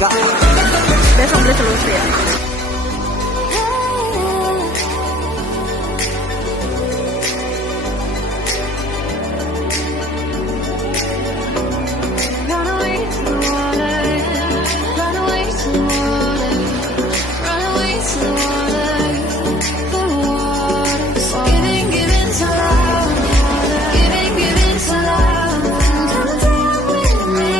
Kak. Besok beli seluruh ya. Run away to the water, run away to the water, run away to the water, the water. Giving so loud, giving so loud. Come down with me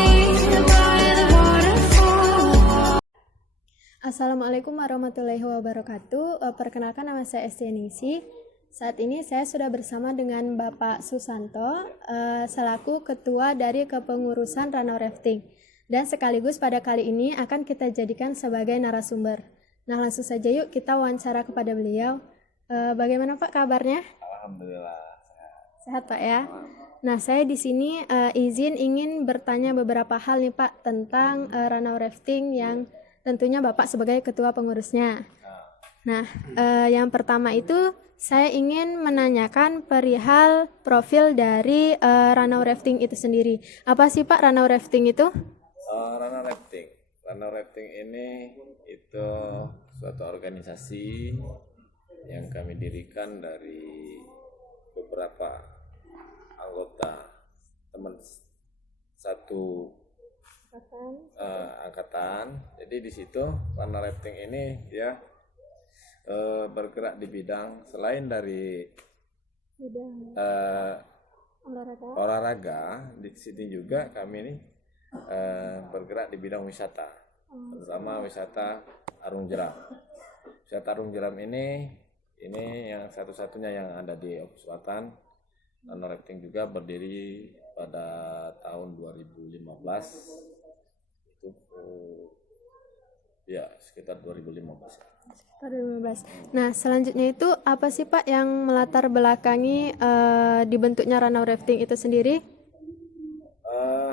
by the waterfall. Assalamualaikum warahmatullahi wabarakatuh. Perkenalkan, nama saya Esti Ningsih. Saat ini saya sudah bersama dengan Bapak Susanto selaku Ketua dari Kepengurusan Ranau Rafting, dan sekaligus pada kali ini akan kita jadikan sebagai narasumber. Nah, langsung saja yuk kita wawancara kepada beliau. Bagaimana Pak kabarnya? Alhamdulillah. Sehat Pak ya. Nah, saya di sini izin ingin bertanya beberapa hal nih Pak tentang Ranau Rafting yang tentunya Bapak sebagai ketua pengurusnya. Nah, yang pertama itu saya ingin menanyakan perihal profil dari Ranau Rafting itu sendiri. Apa sih Pak Ranau Rafting itu? Ranau Rafting ini itu suatu organisasi yang kami dirikan dari beberapa anggota teman satu angkatan. Jadi di situ Ranau Rafting ini dia bergerak di bidang selain dari olahraga. Di sini juga kami ini bergerak di bidang wisata, terutama wisata Arung Jeram. Wisata Arung Jeram ini yang satu-satunya yang ada di Oku Selatan. Ranau Rafting juga berdiri pada tahun 2015. Itu ya sekitar 2015. Nah, selanjutnya itu apa sih Pak yang melatar belakangi dibentuknya Ranau Rafting itu sendiri?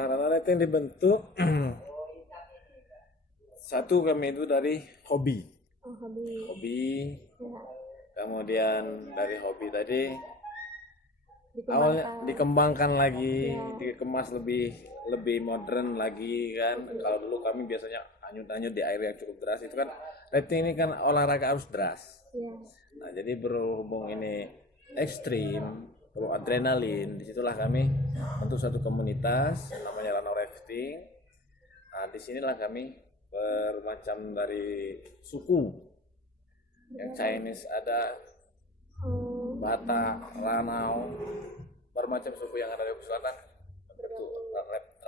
Ranau Rafting dibentuk satu kami itu dari hobi. Hobi. Ya. Kemudian dari hobi tadi awalnya dikembangkan lagi, dikemas lebih modern lagi kan. Kalau dulu kami biasanya hanyut-hanyut di air yang cukup deras, itu kan rafting ini kan olahraga arus deras. Nah, jadi berhubung ini ekstrim, perlu adrenalin, disitulah kami bentuk satu komunitas yang namanya Ranau Rafting. Nah, disinilah kami bermacam dari suku, yang Chinese ada, Batak, Ranau, bermacam suku yang ada di Selatan bentuk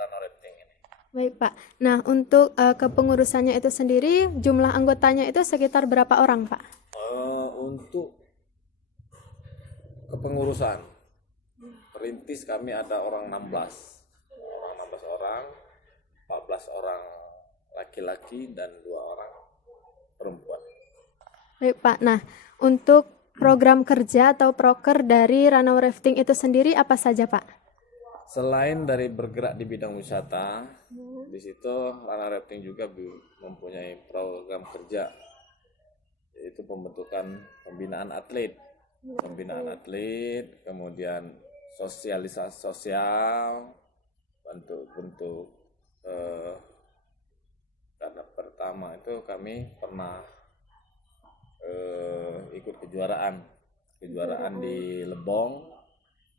Ranau Rafting ini. Baik Pak. Nah, untuk kepengurusannya itu sendiri, jumlah anggotanya itu sekitar berapa orang Pak? Untuk kepengurusan perintis kami ada orang 16 orang, 14 orang laki-laki dan 2 orang perempuan. Baik Pak. Nah, untuk program kerja atau proker dari Ranau Rafting itu sendiri apa saja Pak? Selain dari bergerak di bidang wisata, di situ Ranau Rafting juga mempunyai program kerja, yaitu pembentukan pembinaan atlet, kemudian sosialisasi sosial, bentuk karena pertama itu kami pernah ikut kejuaraan di Lebong,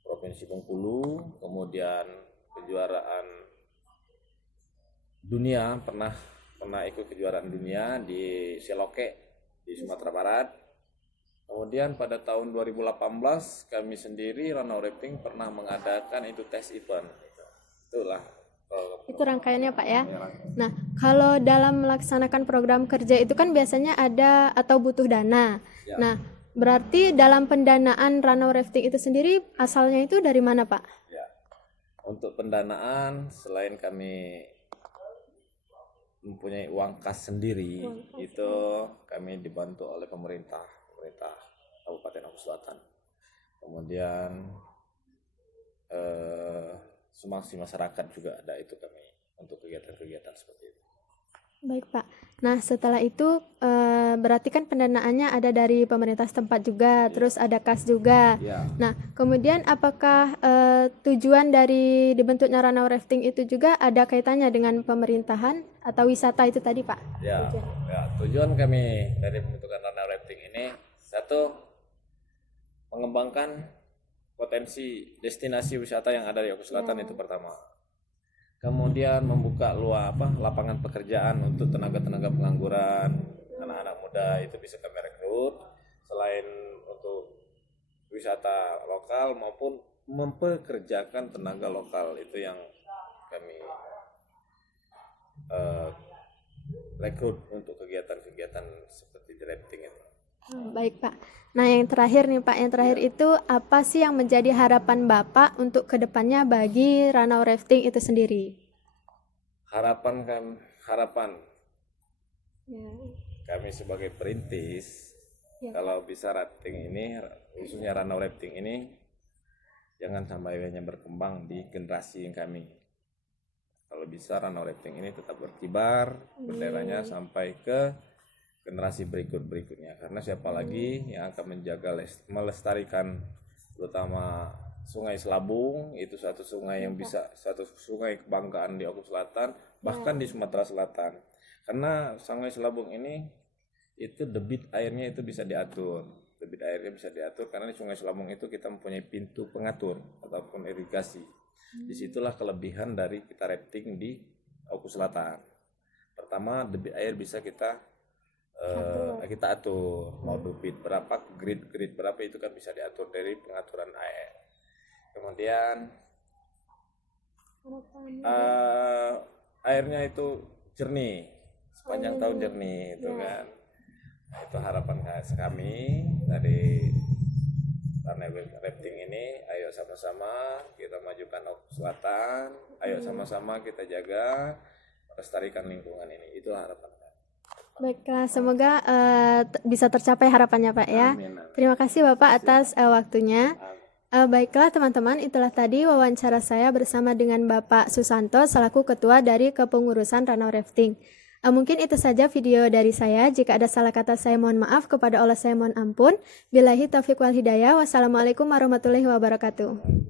Provinsi Bengkulu, kemudian kejuaraan dunia, pernah ikut kejuaraan dunia di Seloke di Sumatera Barat. Kemudian pada tahun 2018 kami sendiri Ranau Rafting pernah mengadakan itu tes event. Itulah itu rangkaiannya Pak ya. Nah, kalau dalam melaksanakan program kerja itu kan biasanya ada atau butuh dana. Ya. Nah, berarti dalam pendanaan Ranau Rafting itu sendiri asalnya itu dari mana Pak? Ya. Untuk pendanaan selain kami mempunyai uang kas sendiri, itu kami dibantu oleh pemerintah Kabupaten Oku Selatan. Kemudian sumbangsi masyarakat juga ada itu kami untuk kegiatan-kegiatan seperti itu. Baik Pak. Nah, setelah itu berarti kan pendanaannya ada dari pemerintah setempat juga, terus ada kas juga. Nah, kemudian apakah tujuan dari dibentuknya Ranau Rafting itu juga ada kaitannya dengan pemerintahan atau wisata itu tadi Pak? Ya, tujuan kami dari pembentukan Ranau Rafting ini satu, mengembangkan potensi destinasi wisata yang ada di Oku Selatan itu pertama. Kemudian membuka lapangan pekerjaan untuk tenaga-tenaga pengangguran, anak-anak muda itu bisa kami rekrut. Selain untuk wisata lokal maupun mempekerjakan tenaga lokal, itu yang kami rekrut untuk kegiatan-kegiatan seperti di rafting itu. Baik Pak. Nah yang terakhir nih Pak, yang terakhir itu apa sih yang menjadi harapan Bapak untuk kedepannya bagi Ranau Rafting itu sendiri? Harapan kami sebagai perintis, kalau bisa rafting ini, khususnya Ranau Rafting ini, jangan sampai hanya berkembang di generasi yang kami. Kalau bisa Ranau Rafting ini tetap berkibar benderanya sampai ke generasi berikutnya, karena siapa lagi yang akan menjaga melestarikan terutama Sungai Selabung, itu satu sungai yang satu sungai kebanggaan di Oku Selatan, bahkan di Sumatera Selatan, karena Sungai Selabung ini itu debit airnya itu bisa diatur. Debit airnya bisa diatur karena di Sungai Selabung itu kita mempunyai pintu pengatur ataupun irigasi. Disitulah kelebihan dari kita rafting di Oku Selatan. Pertama, debit air bisa kita atur, mau debit berapa, grid berapa, itu kan bisa diatur dari pengaturan air. Kemudian airnya itu jernih, sepanjang tahun jernih itu kan. Nah, itu harapan kami dari Ranau Rafting ini. Ayo sama-sama kita majukan Oku Selatan, ayo sama-sama kita jaga melestarikan lingkungan ini. Itu harapan kami. Baiklah, semoga bisa tercapai harapannya Pak ya. Amin. Terima kasih Bapak atas waktunya. Baiklah teman-teman, itulah tadi wawancara saya bersama dengan Bapak Susanto selaku Ketua dari Kepengurusan Ranau Rafting. Mungkin itu saja video dari saya. Jika ada salah kata saya mohon maaf, kepada Allah saya mohon ampun. Billahi taufiq wal hidayah. Wassalamualaikum warahmatullahi wabarakatuh.